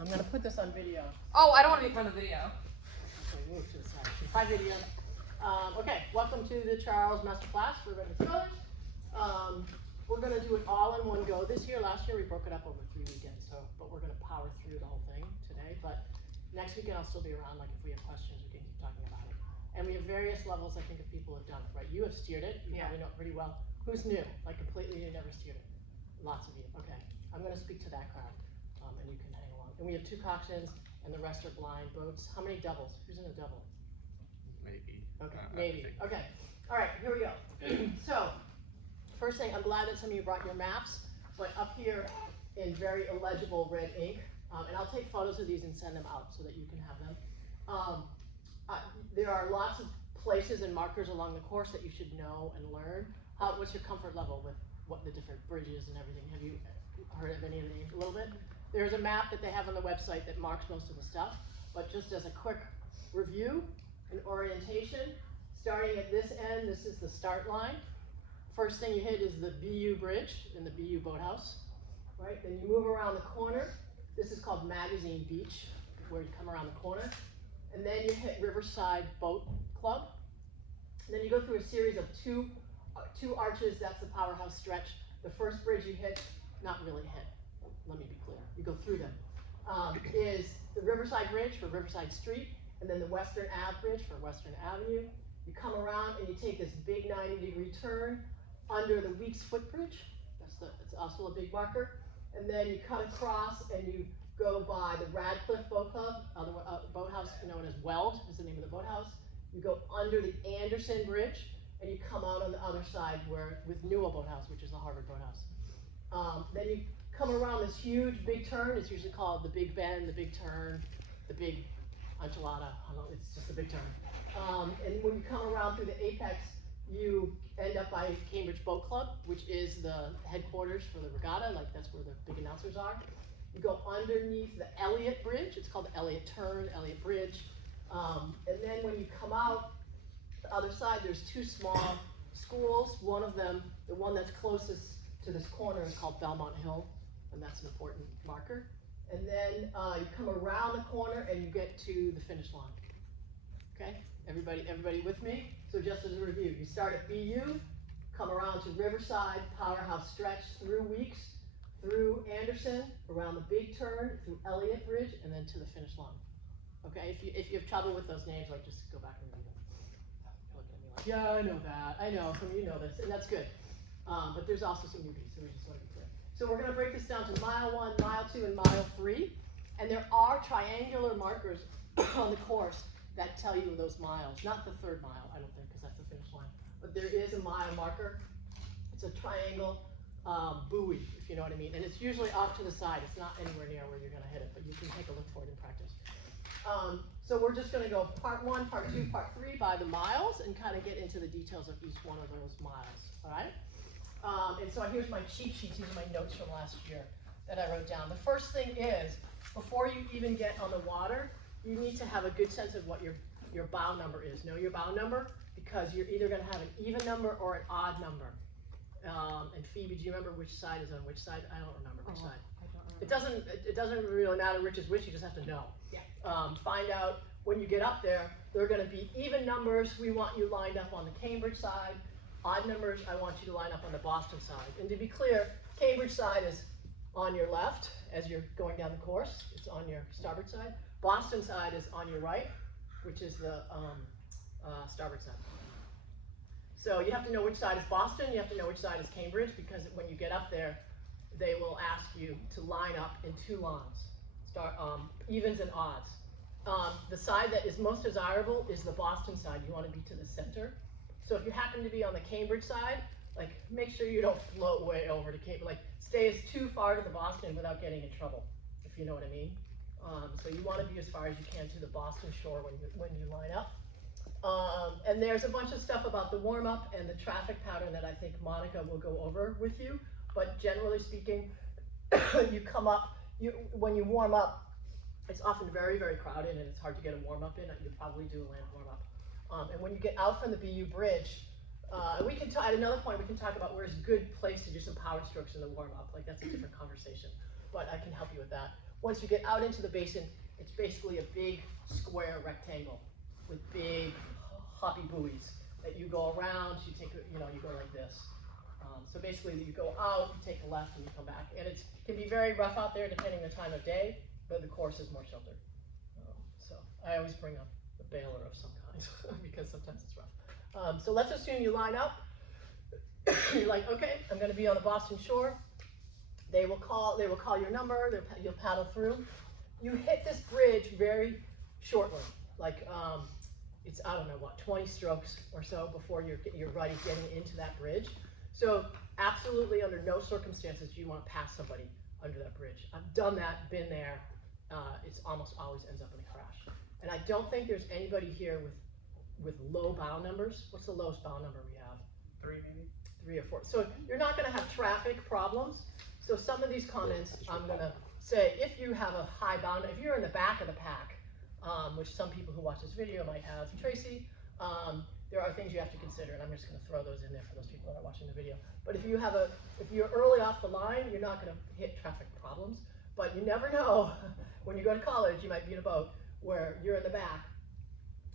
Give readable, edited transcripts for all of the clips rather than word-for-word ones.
I'm going to put this on video. Oh, I don't want to be part of the video. Okay, move to the side. Hi, video. Okay, welcome to the Charles Master Class for Redmond Scholars. We're going to do it all in one go this year. Last year we broke it up over 3 weekends, but we're going to power through the whole thing today. But next weekend I'll still be around. Like if we have questions, we can keep talking about it. And we have various levels, I think, of people who have done it, right? You have steered it. You probably know it pretty well. Who's new? Like completely new, never steered it? Lots of you. Okay. I'm going to speak to that crowd, and you can hang along. And we have 2 coxswains, and the rest are blind boats. How many doubles? Who's in a double? Maybe. Okay, maybe. Okay. All right, here we go. So, first thing, I'm glad that some of you brought your maps, but up here in very illegible red ink, and I'll take photos of these and send them out so that you can have them. There are lots of places and markers along the course that you should know and learn. What's your comfort level with what the different bridges and everything? Have you heard of any of the names a little bit? There's a map that they have on the website that marks most of the stuff, but just as a quick review and orientation, starting at this end, this is the start line. First thing you hit is the BU bridge and the BU boathouse, right? Then you move around the corner. This is called Magazine Beach, where you come around the corner. And then you hit Riverside Boat Club. And then you go through a series of two arches. That's the powerhouse stretch. The first bridge you hit, not really hit, let me be clear, you go through them, is the Riverside Bridge for Riverside Street, and then the Western Ave Bridge for Western Avenue. You come around and you take this big 90-degree turn under the Weeks Footbridge. It's also a big marker. And then you cut across and you go by the Radcliffe Boat Club, boathouse known as Weld is the name of the boathouse. You go under the Anderson Bridge and you come out on the other side with Newell Boathouse, which is the Harvard Boathouse. Then you come around this huge big turn. It's usually called the Big Bend, the Big Turn, the Big Enchilada. I don't know, it's just a big turn. And when you come around through the apex, you end up by Cambridge Boat Club, which is the headquarters for the regatta. Like that's where the big announcers are. You go underneath the Elliott Bridge. It's called the Elliott Turn, Elliott Bridge. And then when you come out the other side, there's 2 small schools. One of them, the one that's closest to this corner, is called Belmont Hill, and that's an important marker. And then you come around the corner and you get to the finish line. Okay, everybody with me? So just as a review, you start at BU, come around to Riverside, powerhouse stretch through Weeks, through Anderson, around the big turn, through Elliott Bridge, and then to the finish line. Okay, if you have trouble with those names, like just go back and read them. You're looking at me like, yeah, I know that. I know, some of you know this, and that's good. But there's also some newbies, so we just want to be clear. So we're going to break this down to mile 1, mile 2, and mile 3. And there are triangular markers on the course that tell you those miles. Not the 3rd mile, I don't think, because that's the finish line. But there is a mile marker. It's a triangle buoy, if you know what I mean. And it's usually off to the side. It's not anywhere near where you're going to hit it, but you can take a look for it in practice. So we're just going to go part 1, part 2, part 3 by the miles and kind of get into the details of each one of those miles. All right? And so here's my cheat sheets. These are my notes from last year that I wrote down. The first thing is, before you even get on the water, you need to have a good sense of what your bow number is. Know your bow number, because you're either going to have an even number or an odd number. And Phoebe, do you remember which side is on which side? I don't remember which side. I don't remember. It doesn't really matter which is which. You just have to know. Yeah. Find out when you get up there. They're going to be even numbers. We want you lined up on the Cambridge side. Odd numbers, I want you to line up on the Boston side. And to be clear, Cambridge side is on your left as you're going down the course. It's on your starboard side. Boston side is on your right, which is the starboard side. So you have to know which side is Boston. You have to know which side is Cambridge, because when you get up there, they will ask you to line up in 2 lines, evens and odds. The side that is most desirable is the Boston side. You want to be to the center. So if you happen to be on the Cambridge side, like make sure you don't float way over to Cambridge. Like stay as too far to the Boston without getting in trouble, if you know what I mean. So you want to be as far as you can to the Boston shore when you line up. And there's a bunch of stuff about the warm-up and the traffic pattern that I think Monica will go over with you. But generally speaking, you come up, when you warm up, it's often very, very crowded and it's hard to get a warm-up in. You'll probably do a land warm-up. And when you get out from the BU bridge, we can at another point we can talk about where's a good place to do some power strokes in the warm-up. Like that's a different conversation, but I can help you with that. Once you get out into the basin, it's basically a big square rectangle with big hoppy buoys that you go around. You take, you go like this. So basically, you go out, you take a left, and you come back. And it can be very rough out there depending on the time of day, but the course is more sheltered. So I always bring a bailer of some kind because sometimes it's rough. So let's assume you line up. You're like, okay, I'm going to be on the Boston shore. They will call your number. You'll paddle through. You hit this bridge very shortly, like it's, I don't know what, 20 strokes or so before you're ready getting into that bridge. So absolutely under no circumstances do you want to pass somebody under that bridge. I've done that, been there. It's almost always ends up in a crash. And I don't think there's anybody here with low bow numbers. What's the lowest bow number we have? 3 maybe? 3 or 4. So you're not going to have traffic problems. So some of these comments I'm going to say, if you have a high bow, if you're in the back of the pack, which some people who watch this video might have, Tracy, there are things you have to consider, and I'm just going to throw those in there for those people that are watching the video. But if you're early off the line, you're not going to hit traffic problems. But you never know. When you go to college, you might be in a boat where you're in the back,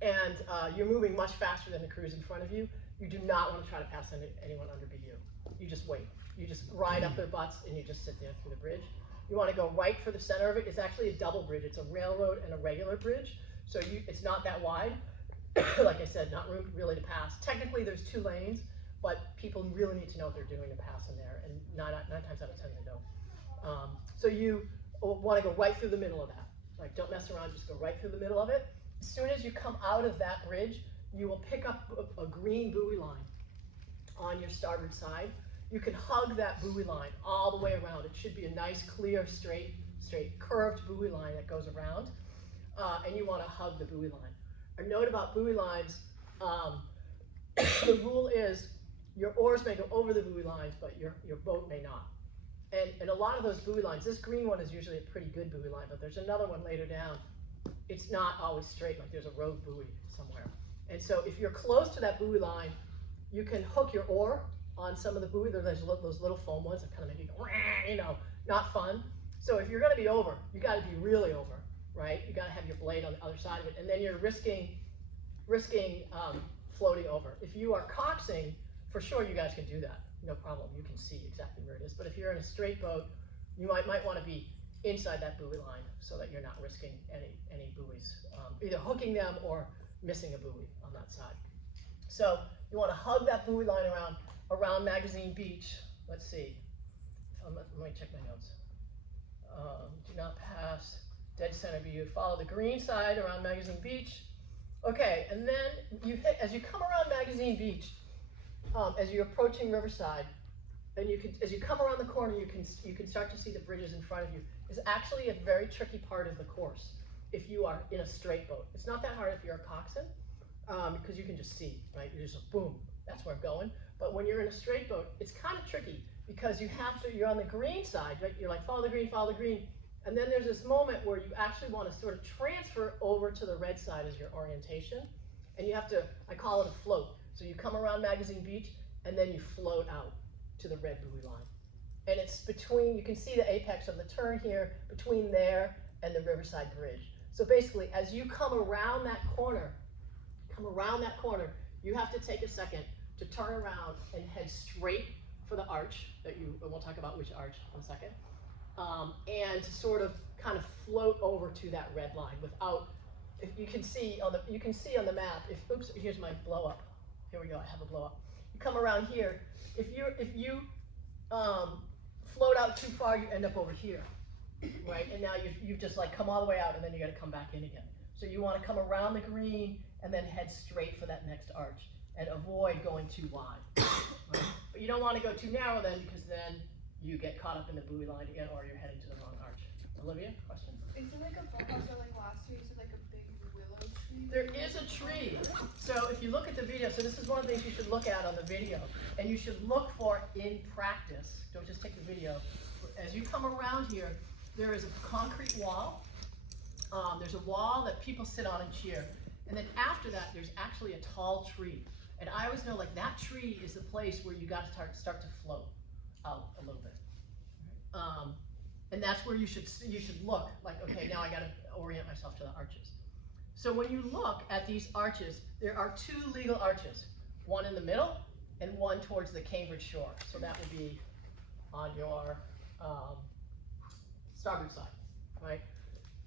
and you're moving much faster than the crews in front of you. You do not want to try to pass anyone under BU. You just wait. You just ride up their butts, and you just sit there through the bridge. You want to go right for the center of it. It's actually a double bridge. It's a railroad and a regular bridge. So it's not that wide. Like I said, not room really to pass. Technically, there's 2 lanes, but people really need to know what they're doing to pass in there, and 9 times out of 10 they don't. So you want to go right through the middle of that. Like, don't mess around, just go right through the middle of it. As soon as you come out of that bridge, you will pick up a green buoy line on your starboard side. You can hug that buoy line all the way around. It should be a nice, clear, straight, curved buoy line that goes around, and you want to hug the buoy line. A note about buoy lines, the rule is your oars may go over the buoy lines, but your boat may not. And a lot of those buoy lines, this green one is usually a pretty good buoy line, but there's another one later down. It's not always straight, like there's a rogue buoy somewhere. And so if you're close to that buoy line, you can hook your oar on some of the buoy. There's those little foam ones that kind of make you go, not fun. So if you're going to be over, you got to be really over, right? You got to have your blade on the other side of it, and then you're risking floating over. If you are coxing, for sure you guys can do that, no problem. You can see exactly where it is. But if you're in a straight boat, you might want to be inside that buoy line so that you're not risking any buoys, either hooking them or missing a buoy on that side. So you want to hug that buoy line around Magazine Beach. Let's see. Let me check my notes. Do not pass dead center BU. Follow the green side around Magazine Beach. Okay, and then as you come around Magazine Beach, as you're approaching Riverside, and as you come around the corner, you can start to see the bridges in front of you. It's actually a very tricky part of the course if you are in a straight boat. It's not that hard if you're a coxswain, because you can just see, right? You're just boom, that's where I'm going. But when you're in a straight boat, it's kind of tricky because you're on the green side, right? You're like, follow the green, and then there's this moment where you actually want to sort of transfer over to the red side as your orientation, and you have to, I call it a float. So you come around Magazine Beach, and then you float out to the red buoy line. And it's between, you can see the apex of the turn here, between there and the Riverside Bridge. So basically, as you come around that corner, you have to take a second to turn around and head straight for the arch, and we'll talk about which arch in a second, and to sort of kind of float over to that red line without, if you can see on the map, oops, here's my blow up. Here we go, I have a blow up. You come around here, if you float out too far, you end up over here, right? And now you've just like come all the way out, and then you got to come back in again. So you want to come around the green and then head straight for that next arch and avoid going too wide. Right? But you don't want to go too narrow then, because then you get caught up in the buoy line again, or you're heading to the wrong arch. Olivia, question? Is there like a bump, so like last year you said like a big willow tree? There is a tree. So if you look at the video, so this is one of the things you should look at on the video, and you should look for in practice. Don't just take the video. As you come around here, there is a concrete wall. There's a wall that people sit on and cheer. And then after that, there's actually a tall tree. And I always know, like, that tree is the place where you got to start to float out a little bit. And that's where you should look, like, okay, now I gotta orient myself to the arches. So when you look at these arches, there are two legal arches, one in the middle and one towards the Cambridge shore. So that would be on your starboard side, right?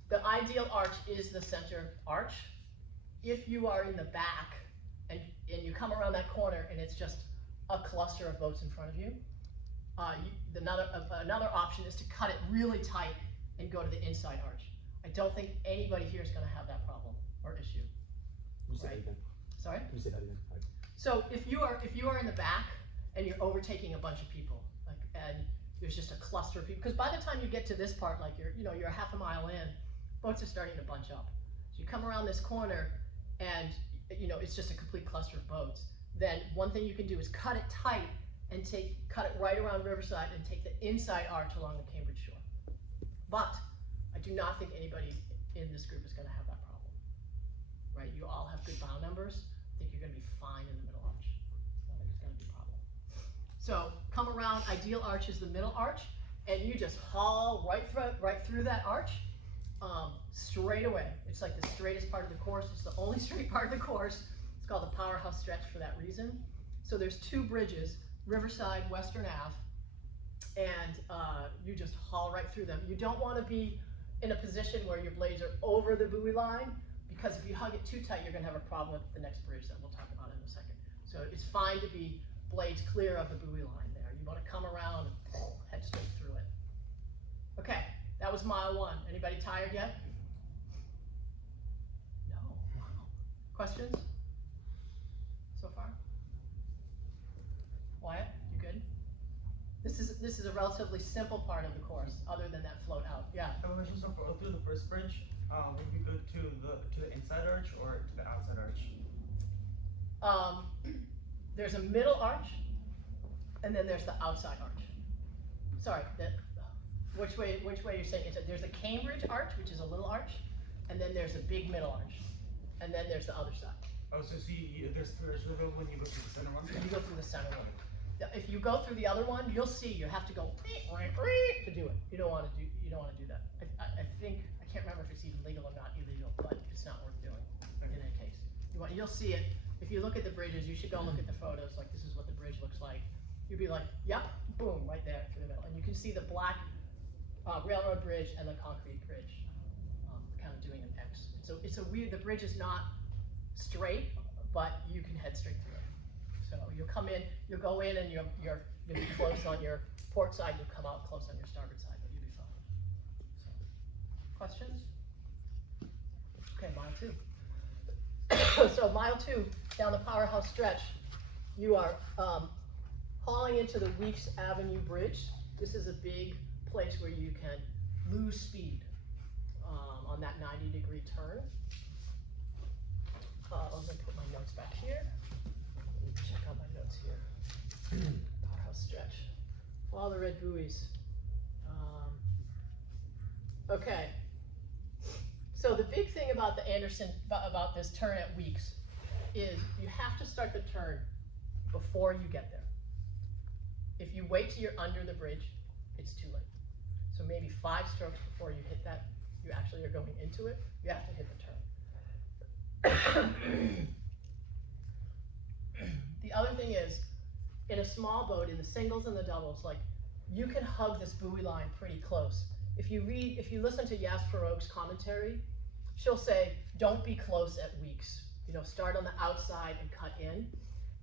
The ideal arch is the center arch. If you are in the back and you come around that corner and it's just a cluster of boats in front of you, another option is to cut it really tight and go to the inside arch. I don't think anybody here is going to have that problem or issue. Can you say that again? Sorry? Can you say that again? So if you are in the back and you're overtaking a bunch of people, like, and there's just a cluster of people, because by the time you get to this part, like you're a half a mile in, boats are starting to bunch up. So you come around this corner and it's just a complete cluster of boats. Then one thing you can do is cut it tight and cut it right around Riverside and take the inside arch along the Cambridge shore. But I do not think anybody in this group is going to have that problem, right? You all have good bow numbers. I think you're going to be fine in the middle arch. I don't think it's going to be a problem. So come around, ideal arch is the middle arch, and you just haul right through that arch straight away. It's like the straightest part of the course. It's the only straight part of the course. It's called the powerhouse stretch for that reason. So there's two bridges, Riverside, Western Ave, and you just haul right through them. You don't want to be in a position where your blades are over the buoy line, because if you hug it too tight, you're going to have a problem with the next bridge that we'll talk about in a second. So it's fine to be blades clear of the buoy line there. You want to come around and head straight through it. Okay, that was mile one. Anybody tired yet? No. Wow. Questions so far? Wyatt, you good? This is a relatively simple part of the course, other than that float out. Yeah. I have a question. So through the first bridge, would we go to the inside arch or to the outside arch? There's a middle arch, and then there's the outside arch. Sorry, which way you're saying it's? There's a Cambridge arch, which is a little arch, and then there's a big middle arch, and then there's the other side. Oh, so there's three arches when you go through the center one? You go through the center one. If you go through the other one, you'll see you have to go to do it. You don't want to do that. I think, I can't remember if it's even legal or not illegal, but it's not worth doing in any case. You'll see it. If you look at the bridges, you should go look at the photos, like this is what the bridge looks like. You'd be like, yep, boom, right there through the middle. And you can see the black railroad bridge and the concrete bridge kind of doing an X. So it's a weird, the bridge is not straight, but you can head straight through it. So you'll come in, you'll go in and you'll be close on your port side, you'll come out close on your starboard side, but you'll be fine. So, questions? Okay, mile two. So mile two, down the powerhouse stretch, you are hauling into the Weeks Avenue Bridge. This is a big place where you can lose speed on that 90-degree turn. I'm gonna put my notes back here. Let me check out my notes here. Powerhouse stretch. Follow the red buoys. Okay. So the big thing about the about this turn at Weeks is you have to start the turn before you get there. If you wait till you're under the bridge, it's too late. So maybe 5 strokes before you hit that, you actually are going into it, you have to hit the turn. The other thing is, in a small boat, in the singles and the doubles, like, you can hug this buoy line pretty close. If you listen to Yas Farouk's commentary, she'll say, don't be close at Weeks. Start on the outside and cut in.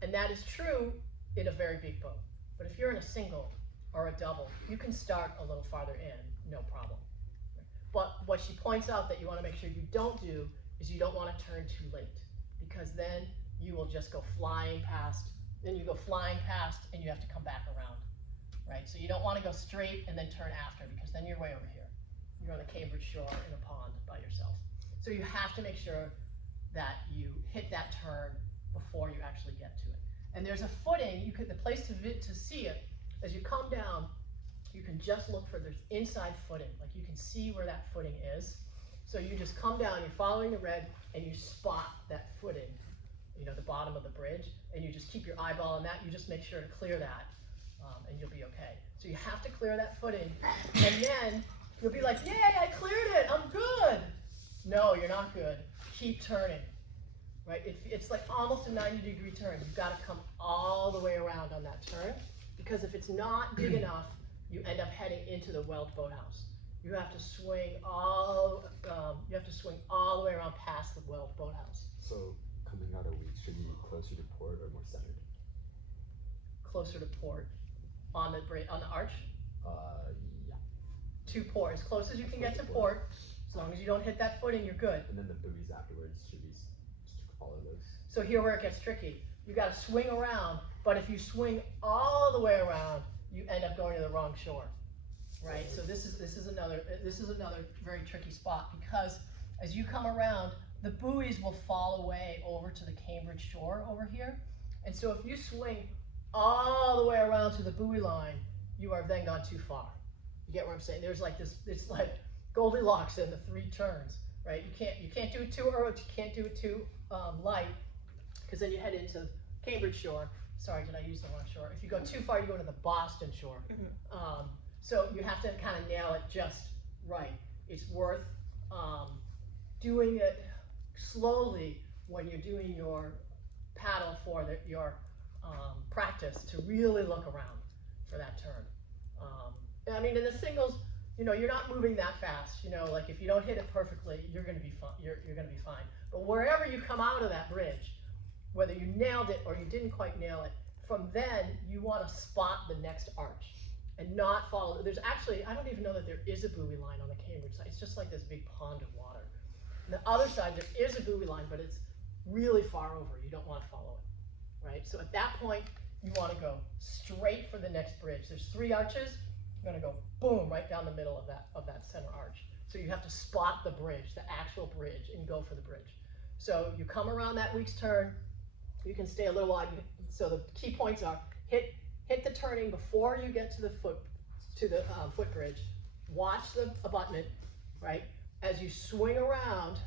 And that is true in a very big boat. But if you're in a single or a double, you can start a little farther in, no problem. But what she points out that you want to make sure you don't do is you don't want to turn too late, because then you will just go flying past, then you go flying past and you have to come back around, right? So you don't want to go straight and then turn after, because then you're way over here. You're on the Cambridge shore in a pond by yourself. So you have to make sure that you hit that turn before you actually get to it. And there's a footing, the place to see it, as you come down, you can just look for this inside footing, like you can see where that footing is. So you just come down, you're following the red, and you spot that footing, the bottom of the bridge, and you just keep your eyeball on that. You just make sure to clear that and you'll be okay. So you have to clear that footing, and then you'll be like, yay, I cleared it, I'm good. No, you're not good. Keep turning, right? It's like almost a 90-degree turn. You've got to come all the way around on that turn, because if it's not big enough, you end up heading into the weld boathouse. You have to swing all the way around past the weld boathouse. So coming out of weeks, should be closer to port or more centered? Closer to port, on the arch, Yeah. to port, as close as you can get to port. As long as you don't hit that footing, you're good. And then the buoys afterwards should be just follow those. So here where it gets tricky, you got to swing around, but if you swing all the way around, you end up going to the wrong shore, right? So this is another very tricky spot, because as you come around, the buoys will fall away over to the Cambridge shore over here, and so if you swing all the way around to the buoy line, you are then gone too far. You get what I'm saying? There's like this, it's like Goldilocks in the 3 turns, right? You can't do it too early, you can't do it too light, because then you head into Cambridge shore. Sorry, did I use the wrong shore? If you go too far, you go to the Boston shore. So you have to kind of nail it just right. It's worth doing it slowly when you're doing your paddle for your practice, to really look around for that turn. I mean, in the singles, you know, you're not moving that fast. You know, like if you don't hit it perfectly, you're going to be fine. You're going to be fine. But wherever you come out of that bridge, whether you nailed it or you didn't quite nail it, from then you want to spot the next arch and not follow. There's actually, I don't even know that there is a buoy line on the Cambridge side. It's just like this big pond of water. On the other side, there is a buoy line, but it's really far over. You don't want to follow it, right? So at that point, you want to go straight for the next bridge. There's 3 arches. You're going to go boom right down the middle of that center arch. So you have to spot the bridge, the actual bridge, and go for the bridge. So you come around that week's turn. You can stay a little while. So the key points are hit the turning before you get to the footbridge. Watch the abutment, right? As you swing around,